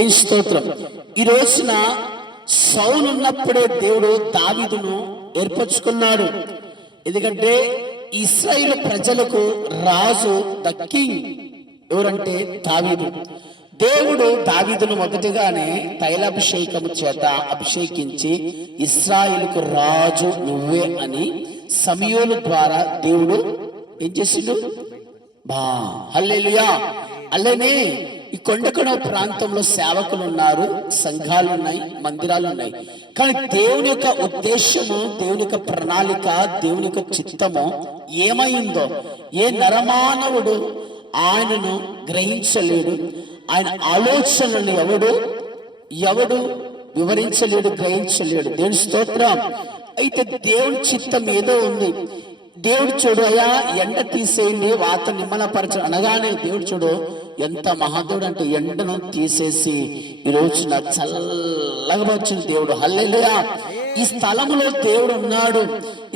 దేని స్తోత్రం. ఈ రోజున సౌలు ఉన్నప్పుడే దేవుడు దావీదును ఏర్పరచుకున్నాడు. ఎందుకంటే ఇశ్రాయేలు ప్రజలకు రాజు ద కింగ్ ఎవరంటే దావీదు. దేవుడు దావీదును మొదటిగానే తైలాభిషేకము చేత అభిషేకించి ఇశ్రాయేలుకు రాజు నువ్వే అని సమూయేలు ద్వారా దేవుడు ఏం చేసిండు? హల్లెలూయా. అలానే ఈ కొండకొండ ప్రాంతంలో సేవకులు ఉన్నారు, సంఘాలు ఉన్నాయి, మందిరాలు ఉన్నాయి. కానీ దేవుని యొక్క ఉద్దేశము, దేవుని యొక్క ప్రణాళిక, దేవుని యొక్క చిత్తము ఏమైందో ఏ నరమానవుడు ఆయనను గ్రహించలేడు. ఆయన ఆలోచనలను ఎవడు వివరించలేడు, గ్రహించలేడు. దేవుని స్తోత్రం. అయితే దేవుని చిత్తం ఏదో ఉంది. దేవుడు చూడు, అయ్యా ఎండ తీసేయండి, వాత నిమ్మలపరచ అనగానే దేవుడు చూడు ఎంత మహదేవుడు అంటే ఎండను తీసేసి ఈ రోజున చల్లగా వచ్చిన దేవుడు. హల్లెలూయా. ఈ స్థలములో దేవుడు ఉన్నాడు,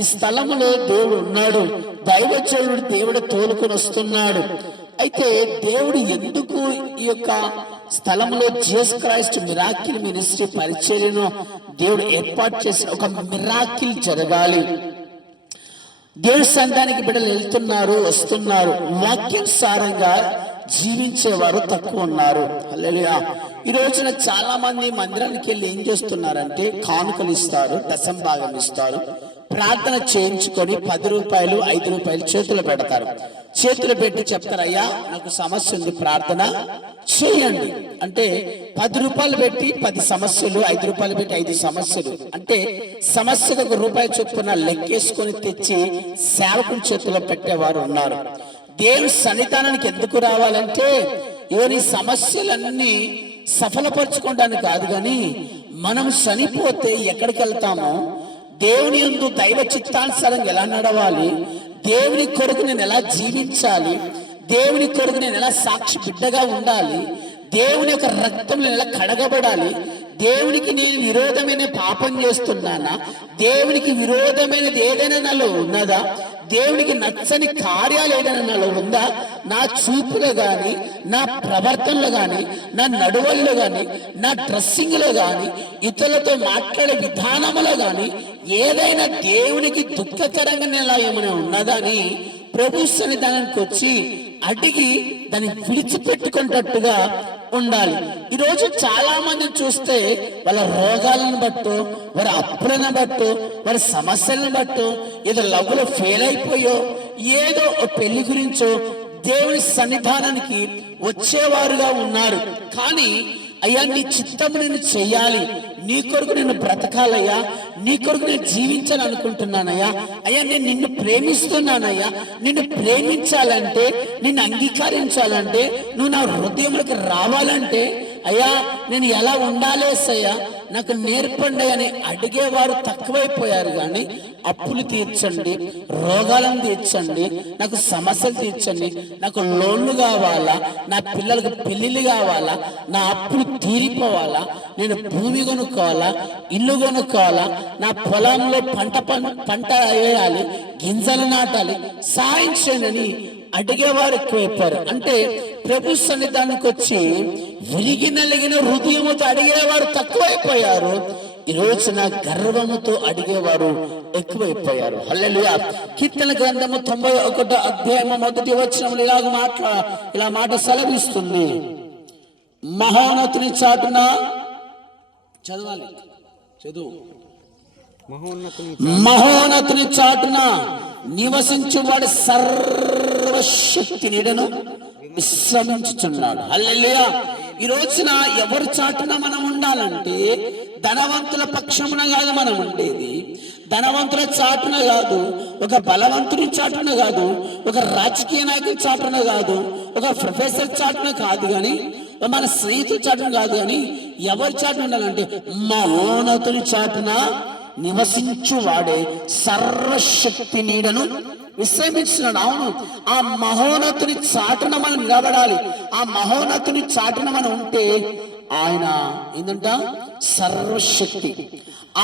ఈ స్థలములో దేవుడు ఉన్నాడు. దైవజనుడు దేవుడు తోలుకొని వస్తున్నాడు. అయితే దేవుడు ఎందుకు ఈ యొక్క స్థలంలో జీసస్ క్రైస్ట్ మిరాకిల్ మినిస్ట్రీ పరిచర్యను దేవుడు ఏర్పాటు చేసిన ఒక మిరాకిల్ జరగాలి. దేవుడి సంఘానికి బిడ్డలు వెళ్తున్నారు, వస్తున్నారు, వాక్యానుసారంగా జీవించేవారు తక్కువ ఉన్నారు. హల్లెలూయా. ఈ రోజున చాలా మంది మందిరానికి వెళ్ళి ఏం చేస్తున్నారంటే కానుకలు ఇస్తారు, దశం భాగం ఇస్తారు, ప్రార్థన చేయించుకొని 10 రూపాయలు 5 రూపాయలు చేతులు పెడతారు. చేతులు పెట్టి చెప్తారు, అయ్యా నాకు సమస్య ఉంది, ప్రార్థన చేయండి అంటే 10 రూపాయలు పెట్టి 10 సమస్యలు, 5 రూపాయలు పెట్టి 5 సమస్యలు అంటే సమస్యకు 1 రూపాయి చొప్పున లెక్కేసుకొని తెచ్చి సేవకుల చేతిలో పెట్టేవారు ఉన్నారు. దేవుని సన్నిధానానికి ఎందుకు రావాలంటే ఏని సమస్యలన్నీ సఫలపరచుకోవడానికి కాదు, కానీ మనం చనిపోతే ఎక్కడికి వెళ్తామో, దేవుని యందు దైవ చిత్తానుసారంగా ఎలా నడవాలి, దేవుని కొరకు నేను ఎలా జీవించాలి, దేవుని కొరకు నేను ఎలా సాక్షి బిడ్డగా ఉండాలి, దేవుని యొక్క రక్తంలో ఎలా కడగబడాలి, దేవునికి నేను విరోధమైన పాపం చేస్తున్నానా, దేవునికి విరోధమైనది ఏదైనా నాలో ఉన్నదా, దేవునికి నచ్చని కార్యాలు ఏదైనా నాలో ఉందా, నా చూపులో కానీ, నా ప్రవర్తనలో కానీ, నా నడువల్లో కానీ, నా డ్రెస్సింగ్లో కానీ, ఇతరులతో మాట్లాడే విధానంలో కానీ ఏదైనా దేవునికి దుఃఖకరంగా నెల ఏమైనా ఉన్నదా అని ప్రభు సన్నిధానానికి వచ్చి అడిగి దాన్ని విడిచిపెట్టుకున్నట్టుగా ఉండాలి. ఈరోజు చాలా మంది చూస్తే వాళ్ళ రోగాలను బట్టు, వారి అప్పులను బట్టు, వారి సమస్యలను బట్టు, ఏదో లవ్లో ఫెయిల్ అయిపోయో, ఏదో పెళ్లి గురించో దేవుని సన్నిధానానికి వచ్చేవారుగా ఉన్నారు. కానీ అయ్యా నీ చిత్తము నేను చెయ్యాలి, నీ కొరకు నేను బ్రతకాలయ్యా, నీ కొరకు నేను జీవించాలని అనుకుంటున్నానయ్యా, అయ్యా నేను నిన్ను ప్రేమిస్తున్నానయ్యా, నిన్ను ప్రేమించాలంటే, నిన్ను అంగీకరించాలంటే, నువ్వు నా హృదయంలోకి రావాలంటే అయ్యా నేను ఎలా ఉండాలేసయ్యా నాకు నేర్పండి అని అడిగేవారు తక్కువైపోయారు. కానీ అప్పులు తీర్చండి, రోగాలను తీర్చండి, నాకు సమస్యలు తీర్చండి, నాకు లోన్లు కావాలా, నా పిల్లలకు పెళ్లిళ్ళు కావాలా, నా అప్పులు తీరిపోవాలా, నేను భూమి కొనుక్కోవాలా, ఇల్లు కొనుక్కోవాలా, నా పొలంలో పంట వేయాలి, గింజలు నాటాలి, సాయం చేయని అడిగేవారు ఎక్కువైపోయారు. అంటే ప్రభు సన్నిధానానికి వచ్చి విరిగి నలిగిన హృదయముతో అడిగేవారు తక్కువైపోయారు. ఈ రోజున గర్వముతో అడిగేవారు ఎక్కువైపోయారు. హల్లెలూయా. కీర్తన గ్రంథము 91వ అధ్యాయము 1వ వచనములో ఇలా మాట సెలవిస్తుంది, మహోన్నతుని చాటున చదవాలి, చదువు, మహోన్నతుని చాటున నివసించువాడు సర్వశక్తి నీడను విశ్రమించుచున్నాడు. హల్లెలూయా. ఈ రోజున ఎవరి చాటున మనం ఉండాలంటే ధనవంతుల పక్షమున కాదు మనం ఉండేది, ధనవంతుల చాటున కాదు, ఒక బలవంతుని చాటున కాదు, ఒక రాజకీయ నాయకుని చాటున కాదు, ఒక ప్రొఫెసర్ చాటున కాదు, కానీ మన స్నేహితుల చాటున కాదు, కానీ ఎవరి చాటున ఉండాలంటే మహోన్నతుని చాటున నివసించు వాడే సర్వశక్తి నీడను విశ్రమిస్తున్నాడు. అవును, ఆ మహోన్నతుని చాటున మనం నిలబడాలి. ఆ మహోన్నతుని చాటున మనం ఉంటే ఆయన ఏంటంట సర్వశక్తి,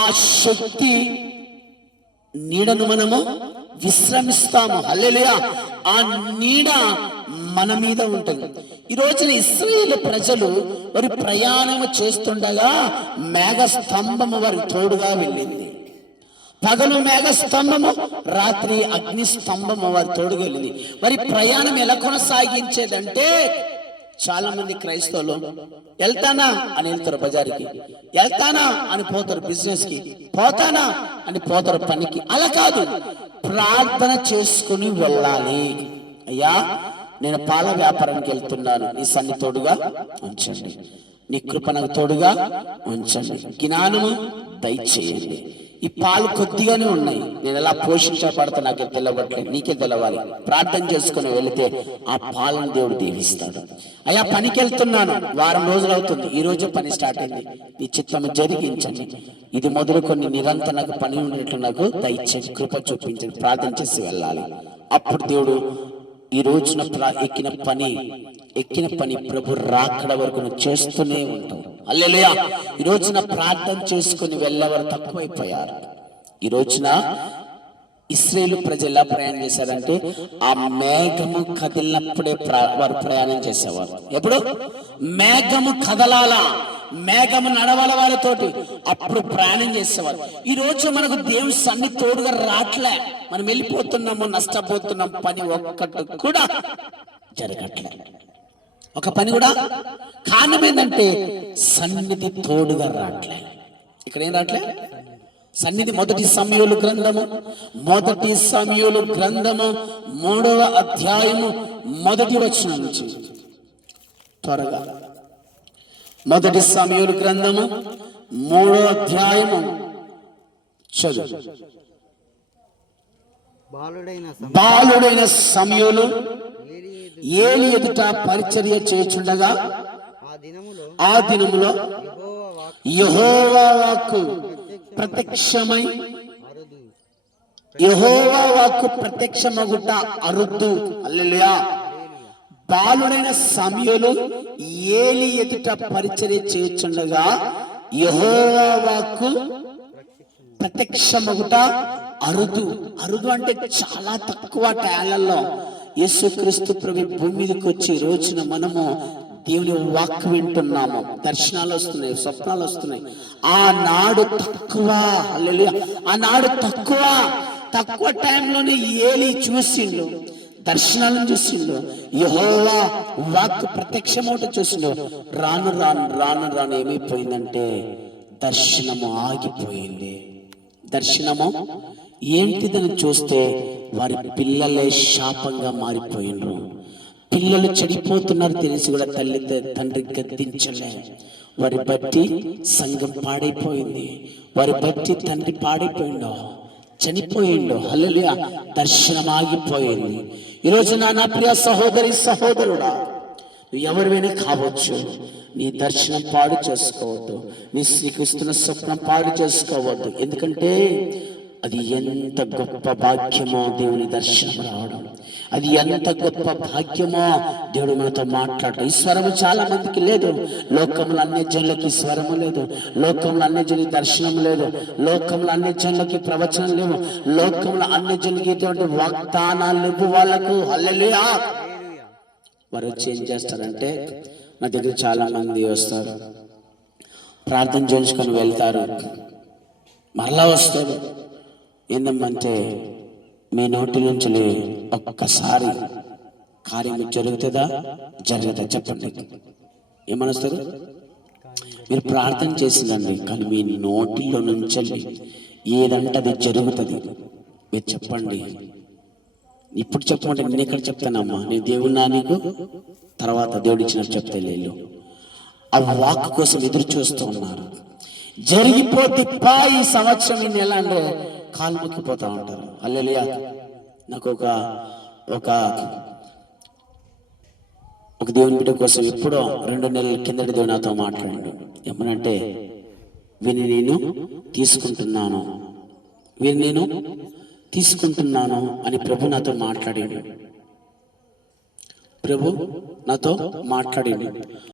ఆ శక్తి నీడను మనము విశ్రమిస్తాము. హల్లెలూయా. ఆ నీడ మన మీద ఉంటుంది. ఈ రోజున ఇశ్రాయేలు ప్రజలు వారి ప్రయాణం చేస్తుండగా మేఘ స్తంభము వారి తోడుగా వెళ్ళింది. పగలు మేఘ స్తంభము, రాత్రి అగ్ని స్తంభము వారి తోడుగా వెళ్ళింది. మరి ప్రయాణం ఎలా కొనసాగించేదంటే, చాలా మంది క్రైస్తవులు వెళ్తానా అని వెళ్తారు బజార్కి, వెళ్తానా అని పోతారు బిజినెస్ కి, పోతానా అని పోతారు పనికి. అలా కాదు, ప్రార్థన చేసుకుని వెళ్ళాలి. అయ్యా, నేను పాల వ్యాపారానికి వెళ్తున్నాను, నీ సన్ని తోడుగా ఉంచండి, నీ కృప నాకు తోడుగా ఉంచండి, జ్ఞానము దయచేయండి. ఈ పాలు కొద్దిగానే ఉన్నాయి, నేను ఎలా పోషించబడతా నాకే తెలవట్లేదు, నీకే తెలవాలి. ప్రార్థన చేసుకుని వెళితే ఆ పాలను దేవుడు దీవిస్తాడు. అయ్యా, పనికి వెళ్తున్నాను, వారం రోజులు అవుతుంది, ఈ రోజు పని స్టార్ట్ అయింది, నీ చిత్తము జరిగించండి, ఇది మొదలుకొని నిరంతరం నాకు పని ఉండేట్లు నాకు దయచేసి కృప చూపించండి, ప్రార్థన చేసి వెళ్ళాలి. అప్పుడు దేవుడు ఈ రోజున ఎక్కిన పని ప్రభు రాకడ వరకు నువ్వు చేస్తూనే ఉంటావు. హల్లెలూయా. ఈ రోజున ప్రార్థన చేసుకుని వెళ్ళేవారు తక్కువైపోయారు. ఈ రోజున ఇశ్రాయేలు ప్రజలు ఎలా ప్రయాణం చేశారంటే, ఆ మేఘము కదిలినప్పుడే వారు ప్రయాణం చేసేవారు. ఎప్పుడు మేఘము కదలాలా, మేఘము నడవాల వాళ్ళతోటి, అప్పుడు ప్రయాణం చేసేవారు. ఈ రోజు మనకు దేవుని సన్ని తోడుగా రాట్లే, మనం వెళ్ళిపోతున్నాము, నష్టపోతున్నాం, పని ఒక్కటి కూడా జరగట్లే, ఒక పని కూడా. కారణం ఏంటంటే సన్నిధి తోడుగా రాట్లే. ఇక్కడ ఏం రాట్లే? సన్నిధి. మొదటి సమూయేలు గ్రంథము 3వ అధ్యాయము 1వ వచనం నుంచి త్వరగా. మొదటి సమూయేలు గ్రంథము 3వ అధ్యాయము చదువు. బాలుడైన సమూయేలు ఏలి ఎదుట పరిచర్య చేయుచుండగా ఆ దినములో యెహోవా వాక్కు ప్రత్యక్షమగుట అరుదు. హల్లెలూయా. బాలుడైన సమూయేలు ఏలి ఎదుట పరిచర్య చేయుచుండగా యెహోవా వాక్కు ప్రత్యక్షమగుట అరుదు. అరుదు అంటే చాలా తక్కువ టైంలలో యేసుక్రీస్తు ప్రభు భూమి మీదకి వచ్చి ఈ రోజున మనము దేవుని వాక్కు వింటున్నాము, దర్శనాలు వస్తున్నాయి, స్వప్నాలు వస్తున్నాయి. ఆనాడు తక్కువ. హల్లెలూయా. ఆనాడు తక్కువ టైంలోనే ఏలి చూసిండు, దర్శనాలను చూసిండు, యెహోవా వాక్కు ప్రత్యక్షమవుట చూసిండు. రాను రాను ఏమైపోయిందంటే దర్శనము ఆగిపోయింది. దర్శనము ఏంటిదని చూస్తే వారి పిల్లలే శాపంగా మారిపోయినరు. పిల్లలు చెడిపోతున్నారు తెలిసి కూడా తండ్రి గద్దించలే. వారి బట్టి సంఘం పాడైపోయింది, వారి బట్టి తండ్రి పాడైపోయిండో, చనిపోయిండో. హల్లెలూయా. దర్శనం ఆగిపోయింది. ఈరోజు నా ప్రియ సహోదరుడా, నువ్వు ఎవరివైనా కావచ్చు, నీ దర్శనం పాడు చేసుకోవద్దు, నీ శ్రీకృష్ణ స్వప్నం పాడు చేసుకోవద్దు. ఎందుకంటే అది ఎంత గొప్ప భాగ్యమో దేవుని దర్శనం రావడం, అది ఎంత గొప్ప భాగ్యమో దేవుడు మనతో మాట్లాడటం. ఈ స్వరము చాలా మందికి లేదు. లోకంలో అన్ని జనులకి స్వరము లేదు, లోకంలో అన్ని జనులకి దర్శనం లేదు, లోకంలో అన్ని జనులకి ప్రవచనం లేవు, లోకంలో అన్ని జనులకి ఇటువంటి వాగ్దానాలు లేవు వాళ్ళకు. హల్లెలూయా. వారు వచ్చి ఏం చేస్తారంటే, నా దగ్గర చాలా మంది వస్తారు, ప్రార్థన చేయించుకొని వెళ్తారు, మరలా వస్తారు. ఏందమ్మంటే, మీ నోటి నుంచి ఒక్కసారి కార్యం జరుగుతుందా చెప్పండి. ఏమనొస్తారు? మీరు ప్రార్థన చేసిందండి, కానీ మీ నోటిలో నుంచి ఏదంటే అది జరుగుతుంది. మీరు చెప్పండి. ఇప్పుడు చెప్పమంటే నేను ఎక్కడ చెప్తానమ్మా, నేను దేవున్నా నీకు, తర్వాత దేవుడు ఇచ్చినట్టు చెప్తే లేదు. ఆ వాక్ కోసం ఎదురు చూస్తూ ఉన్నారు. జరిగిపోతే ఈ సంవత్సరం ఈ నెల అంటే కాలు మొక్కిపోతా ఉంటారు. హల్లెలూయా. నాకు ఒక దేవుని బిడ్డ కోసం ఎప్పుడో 2 నెలల కిందటి దేవుడు నాతో మాట్లాడాడు. ఏమనంటే, వీరిని నేను తీసుకుంటున్నాను అని ప్రభు నాతో మాట్లాడాడు.